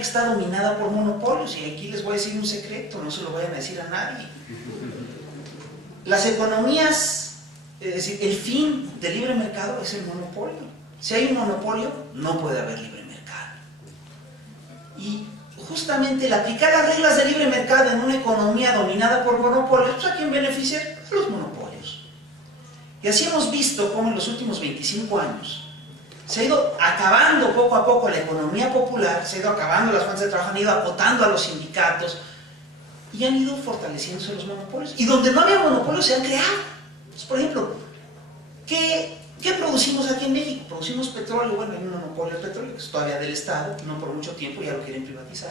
que está dominada por monopolios, y aquí les voy a decir un secreto, no se lo vayan a decir a nadie. Las economías, es decir, el fin del libre mercado es el monopolio. Si hay un monopolio, no puede haber libre mercado. Y justamente el aplicar las reglas de libre mercado en una economía dominada por monopolios, pues ¿a quién beneficia? A los monopolios. Y así hemos visto cómo en los últimos 25 años se ha ido acabando poco a poco la economía popular, se ha ido acabando las fuentes de trabajo, han ido acotando a los sindicatos y han ido fortaleciéndose los monopolios. Y donde no había monopolios se han creado. Pues, por ejemplo, ¿qué producimos aquí en México? Producimos petróleo. Bueno, hay un monopolio del petróleo, que es todavía del Estado, no por mucho tiempo, ya lo quieren privatizar.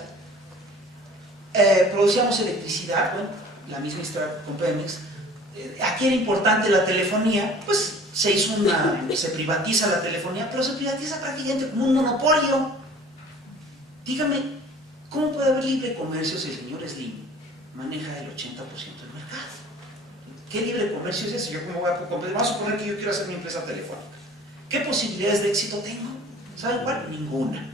Producíamos electricidad, bueno, la misma historia con Pemex. Aquí era importante la telefonía, pues se privatiza la telefonía, pero se privatiza prácticamente como un monopolio. Dígame, ¿cómo puede haber libre comercio si el señor Slim maneja el 80% del mercado? ¿Qué libre comercio es eso? ¿Yo cómo voy a competir? Vamos a suponer que yo quiero hacer mi empresa telefónica. ¿Qué posibilidades de éxito tengo? ¿Saben cuál? Ninguna.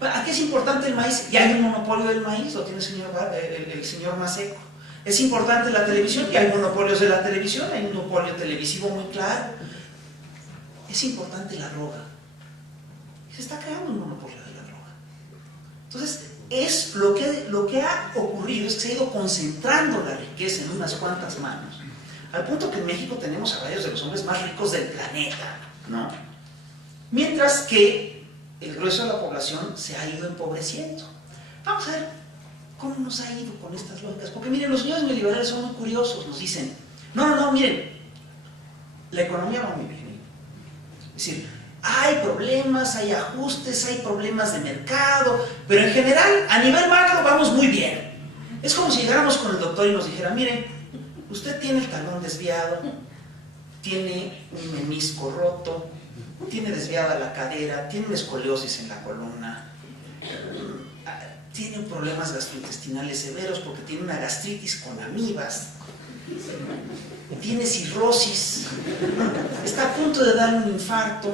¿Aquí es importante el maíz? Ya hay un monopolio del maíz, lo tiene el señor Maseco. Es importante la televisión, y hay monopolios de la televisión, hay un monopolio televisivo muy claro. Es importante la droga. Se está creando un monopolio de la droga. Entonces, lo que ha ocurrido es que se ha ido concentrando la riqueza en unas cuantas manos, al punto que en México tenemos a varios de los hombres más ricos del planeta, ¿no? Mientras que el grueso de la población se ha ido empobreciendo. Vamos a ver cómo nos ha ido con estas lógicas, porque miren, los señores neoliberales son muy curiosos, nos dicen, no, miren, la economía va muy bien. Es decir, hay problemas, hay ajustes, hay problemas de mercado, pero en general, a nivel macro, vamos muy bien. Es como si llegáramos con el doctor y nos dijera, miren, usted tiene el talón desviado, tiene un menisco roto, tiene desviada la cadera, tiene una escoliosis en la columna, tiene problemas gastrointestinales severos porque tiene una gastritis con amibas, tiene cirrosis, está a punto de dar un infarto,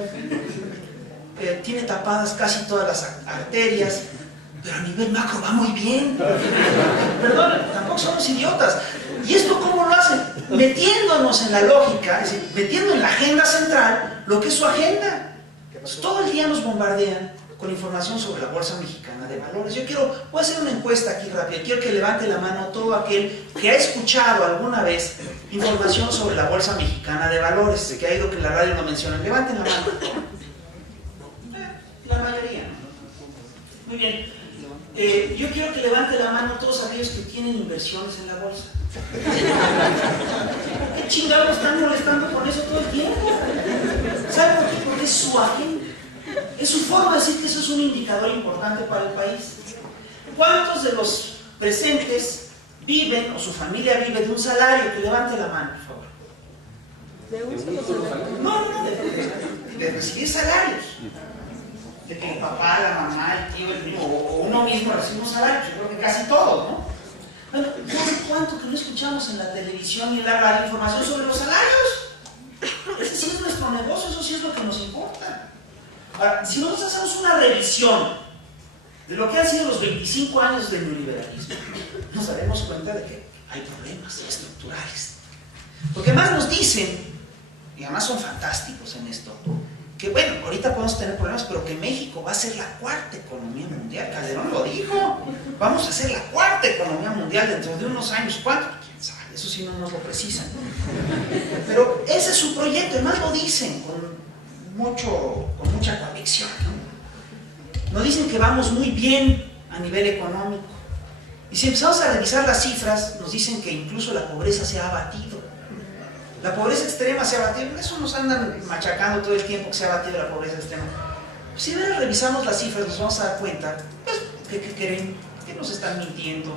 tiene tapadas casi todas las arterias, pero a nivel macro va muy bien. Perdón, tampoco somos idiotas. ¿Y esto cómo lo hacen? Metiéndonos en la lógica, es decir, metiendo en la agenda central lo que es su agenda. Pues todo el día nos bombardean con información sobre la Bolsa Mexicana de Valores. Voy a hacer una encuesta aquí rápida, quiero que levante la mano todo aquel que ha escuchado alguna vez información sobre la Bolsa Mexicana de Valores, que ha ido que la radio no menciona. Levanten la mano. La mayoría. Muy bien. Yo quiero que levante la mano todos aquellos que tienen inversiones en la bolsa. ¿Qué chingados están molestando con eso todo el tiempo? ¿Saben por qué? Porque es su agenda. Es su forma de decir que eso es un indicador importante para el país. ¿Cuántos de los presentes viven, o su familia vive de un salario? Que levante la mano, por favor. No, de recibir salarios. De que el papá, la mamá, el tío, el primo, o uno mismo recibe un salario. Yo creo que casi todos, ¿no? Bueno, ¿hace cuánto que no escuchamos en la televisión y en la radio información sobre los salarios? Ese sí es nuestro negocio, eso sí es lo que nos importa. Ahora, si nosotros hacemos una revisión de lo que han sido los 25 años del neoliberalismo, nos daremos cuenta de que hay problemas estructurales. Porque más nos dicen, y además son fantásticos en esto, que bueno, ahorita podemos tener problemas, pero que México va a ser la cuarta economía mundial. Calderón lo dijo, vamos a ser la cuarta economía mundial dentro de unos años. ¿Cuánto? ¿Quién sabe? Eso sí no nos lo precisan. Pero ese es su proyecto, además lo dicen con mucha convicción, ¿no? Nos dicen que vamos muy bien a nivel económico. Y si empezamos a revisar las cifras, nos dicen que incluso la pobreza se ha abatido. La pobreza extrema se ha abatido. Eso nos andan machacando todo el tiempo que se ha abatido la pobreza extrema. Pues si revisamos las cifras, nos vamos a dar cuenta, pues, ¿qué creen? Que nos están mintiendo.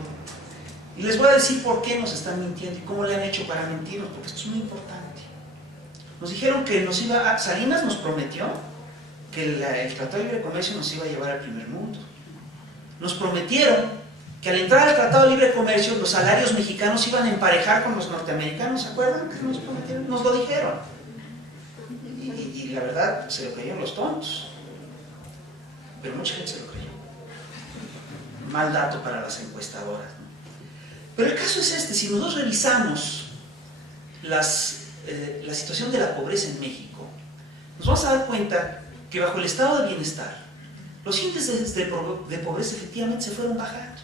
Y les voy a decir por qué nos están mintiendo y cómo le han hecho para mentirnos, porque esto es muy importante. Nos dijeron que Salinas nos prometió que el Tratado de Libre Comercio nos iba a llevar al primer mundo. Nos prometieron que al entrar al Tratado de Libre Comercio los salarios mexicanos iban a emparejar con los norteamericanos. ¿Se acuerdan que nos prometieron? Nos lo dijeron. Y la verdad, se lo creyeron los tontos. Pero mucha gente se lo creyó. mal dato para las encuestadoras, ¿no? Pero el caso es este: si nosotros revisamos la situación de la pobreza en México, nos vamos a dar cuenta que bajo el estado de bienestar, los índices de pobreza efectivamente se fueron bajando.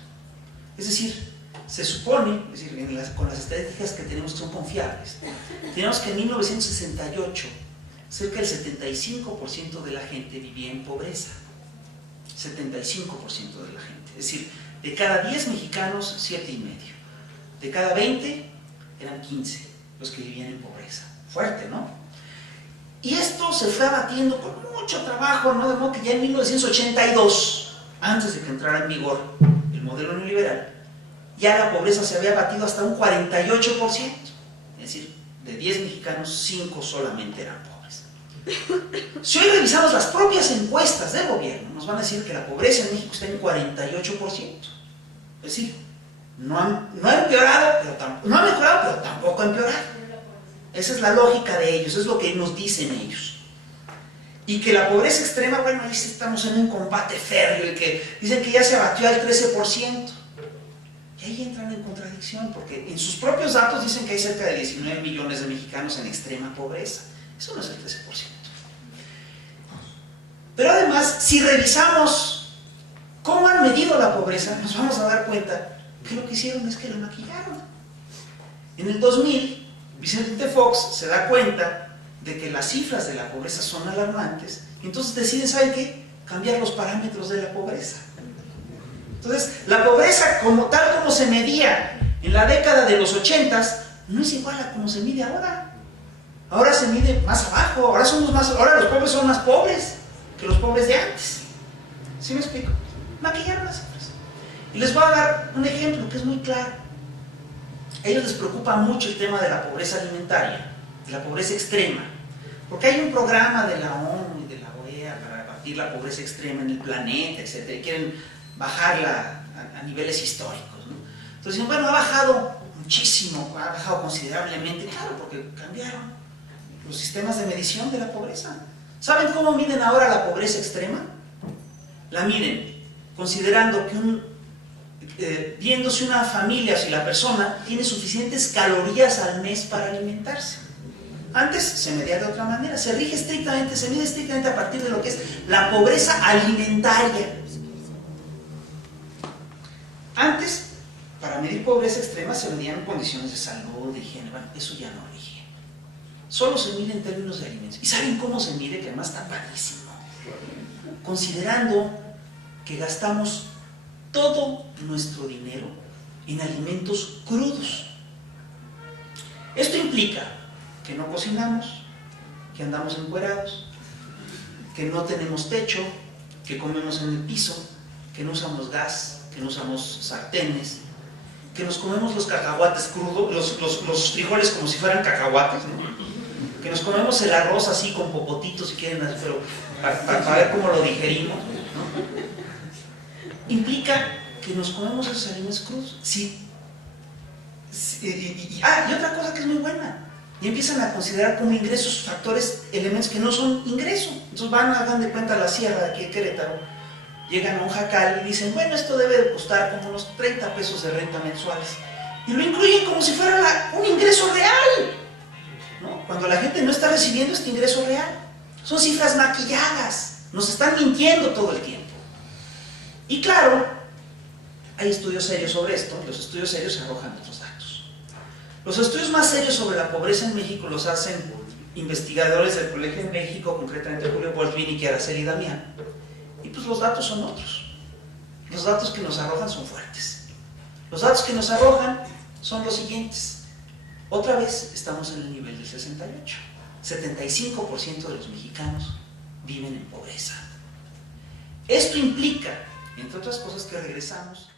Es decir, se supone, es decir, con las estadísticas que tenemos que son confiables, tenemos que en 1968 cerca del 75% de la gente vivía en pobreza. 75% de la gente. Es decir, de cada 10 mexicanos, 7 y medio. De cada 20, eran 15 los que vivían en pobreza. Fuerte, ¿no? Y esto se fue abatiendo con mucho trabajo, ¿no? De modo que ya en 1982, antes de que entrara en vigor el modelo neoliberal, ya la pobreza se había abatido hasta un 48%. Es decir, de 10 mexicanos, 5 solamente eran pobres. Si hoy revisamos las propias encuestas del gobierno, nos van a decir que la pobreza en México está en 48%. Es decir, no ha empeorado, no ha mejorado, pero tampoco ha empeorado. Esa es la lógica de ellos, es lo que nos dicen ellos. Y que la pobreza extrema, bueno, ahí sí estamos en un combate férreo, y que dicen que ya se abatió al 13%. Y ahí entran en contradicción, porque en sus propios datos dicen que hay cerca de 19 millones de mexicanos en extrema pobreza. Eso no es el 13%. Pero además, si revisamos cómo han medido la pobreza, nos vamos a dar cuenta que lo que hicieron es que la maquillaron. En el 2000, Vicente Fox se da cuenta de que las cifras de la pobreza son alarmantes, y entonces deciden, ¿saben qué? Cambiar los parámetros de la pobreza. Entonces, la pobreza tal como se medía en la década de los 80s, no es igual a como se mide ahora. Ahora se mide más abajo, ahora los pobres son más pobres que los pobres de antes. ¿Sí me explico? Maquillaron las cifras. Y les voy a dar un ejemplo que es muy claro. A ellos les preocupa mucho el tema de la pobreza alimentaria, de la pobreza extrema, porque hay un programa de la ONU y de la OEA para abatir la pobreza extrema en el planeta, etc. Y quieren bajarla a niveles históricos, ¿no? Entonces dicen, bueno, ha bajado muchísimo, ha bajado considerablemente, claro, porque cambiaron los sistemas de medición de la pobreza. ¿Saben cómo miden ahora la pobreza extrema? La miden considerando que viendo si una familia, si la persona tiene suficientes calorías al mes para alimentarse. Antes se medía de otra manera, se mide estrictamente a partir de lo que es la pobreza alimentaria. Antes, para medir pobreza extrema se medían condiciones de salud, de higiene. Bueno, eso ya no rige. Solo se mide en términos de alimentos. ¿Y saben cómo se mide? Que además está padrísimo. Considerando que gastamos todo nuestro dinero en alimentos crudos. Esto implica que no cocinamos, que andamos encuerados, que no tenemos techo, que comemos en el piso, que no usamos gas, que no usamos sartenes, que nos comemos los cacahuates crudos, los frijoles como si fueran cacahuates, ¿no? Que nos comemos el arroz así con popotitos si quieren, pero para ver cómo lo digerimos, ¿no? Implica que nos comemos esos alimentos crudos. Sí. Y otra cosa que es muy buena, y empiezan a considerar como ingresos factores, elementos que no son ingreso. Entonces hagan de cuenta la sierra de aquí en Querétaro, llegan a un jacal y dicen, bueno, esto debe de costar como unos 30 pesos de renta mensuales, y lo incluyen como si fuera un ingreso real, ¿no? Cuando la gente no está recibiendo este ingreso real. Son cifras maquilladas, nos están mintiendo todo el tiempo. Y claro, hay estudios serios sobre esto, y los estudios serios arrojan otros datos. Los estudios más serios sobre la pobreza en México los hacen investigadores del Colegio de México, concretamente Julio Boltvin y Araceli Damián. Y pues los datos son otros. Los datos que nos arrojan son fuertes. Los datos que nos arrojan son los siguientes. Otra vez estamos en el nivel del 68. 75% de los mexicanos viven en pobreza. Esto implica, entre otras cosas, que regresamos